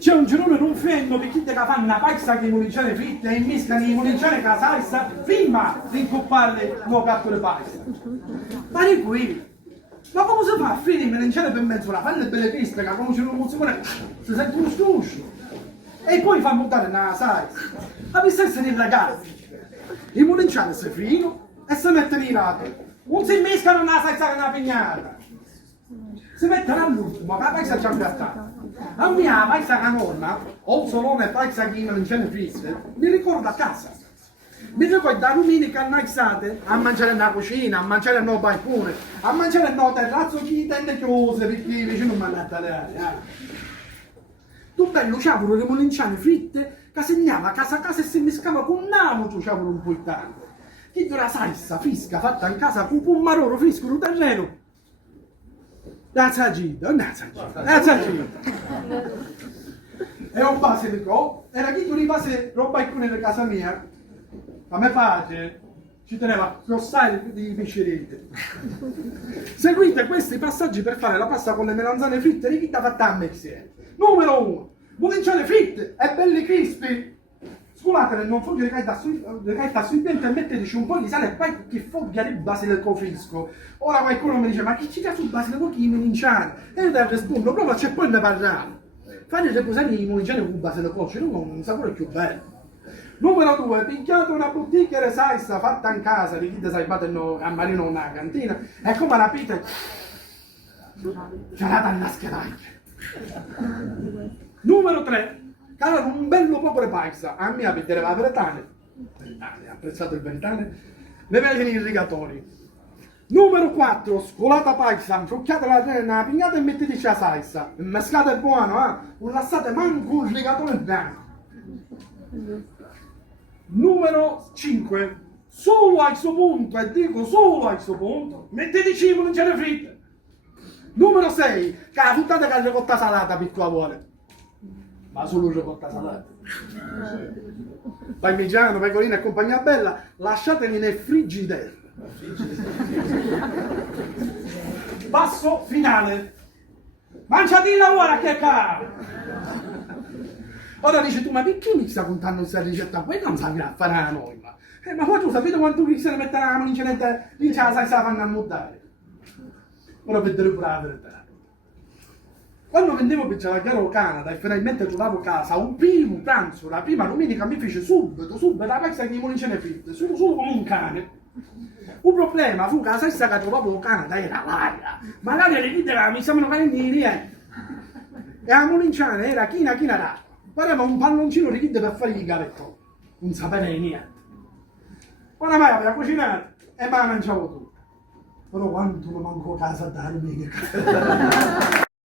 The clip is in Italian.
C'è un girone non fermo per chi te la fanno una pazza che i mulinciani fritte e mischiano i mulinciani con la salsa prima di incopparle lo catto di pasta. Ma di qui, ma come si fa a finire i mulinciani per mezzo la fanno belle piste che come c'è un mozzicone si sente uno scruscio e poi fa montare una salsa. Ma per essere nella casa, i mulinciani si frino e si mettono in lato, non si mischiano una salsa con una pignata. Si mettono all'ultimo, che la pezza c'è piattata. A me la pezza che nonna, o solo una pezza che non c'è fritte, mi ricorda a casa. Mi ricorda la domenica annaizzate a mangiare nella cucina, a mangiare nel balcone, a mangiare nel terrazzo che tende chiuse perché vicino non mi hanno a tagliare. Tu bello c'avano le molinciane fritte che segnava casa a casa e si miscava con un amo, tu c'avano un po' tanto. Chi la salsa fresca fatta in casa con un pommaroro fresco sul terreno. Grazie a Gida, grazie a Gida. E un basilico, era chi tu li base roba alcune di casa mia, a me piace, ci teneva lo stile di pescerete. Seguite questi passaggi per fare la pasta con le melanzane fritte di chi da fatta a mestiere. Numero 1, mulinciane fritte e belli crispi. Scolatele in un foglio di carta sui pianti e metteteci un po' di sale e poi che foglia di basilico fresco. Ora qualcuno mi dice, ma che ci dà sul basilico chi mulinciani? E io ti rispondo, prova c'è poi ne parliamo. Fate riposare i mulinciani con basilico, c'è un sapore più bello. Numero 2, picchiate una bottiglia di salsa fatta in casa, di chi ti sai fate a Marino una cantina, e come la pite, gelata alla schedaglia. Numero 3, cala un bello poco di pasta, a me abitare la verità, apprezzato il veritane, le vedi in rigatori. Numero 4, scolata pasta, frucchiate la pignata e metteteci la salsa. Il mescato è buono, non lasciate manco un rigatore bianco. Numero 5, solo al suo punto, e dico solo al suo punto, metteteci i mulinciani fritte. Numero 6, che la fruttate con la ricotta salata per tua vuole. Ma solo ricotta salata. Parmigiano, pecorino e compagnia bella, lasciateli nel frigidaire. Passo finale. Mangiatela ora che caro! Ora dici tu, ma perché mi sta contando questa ricetta? Poi non sai a fare a noi, ma poi tu sapete quanto chi se ne mette la malincinetta lì c'è la salsa fanno a mutare? Ora vedremo pure la verità. Quando vendevo per la Chiaro Canada e finalmente trovavo casa, un primo pranzo, la prima domenica mi fece subito la pezza che i mulinciani fritte, solo come un cane. Un problema fu che la salsa che trovavo in Canada era l'aria, ma l'aria di chi mi stavano carendini e la mulinciana era china d'acqua. Pareva un palloncino di chi per fare i gavettoni, non sapeva niente. Oramai aveva cucinato e me la mangiavo tutta. Però quanto mi manco casa a darmi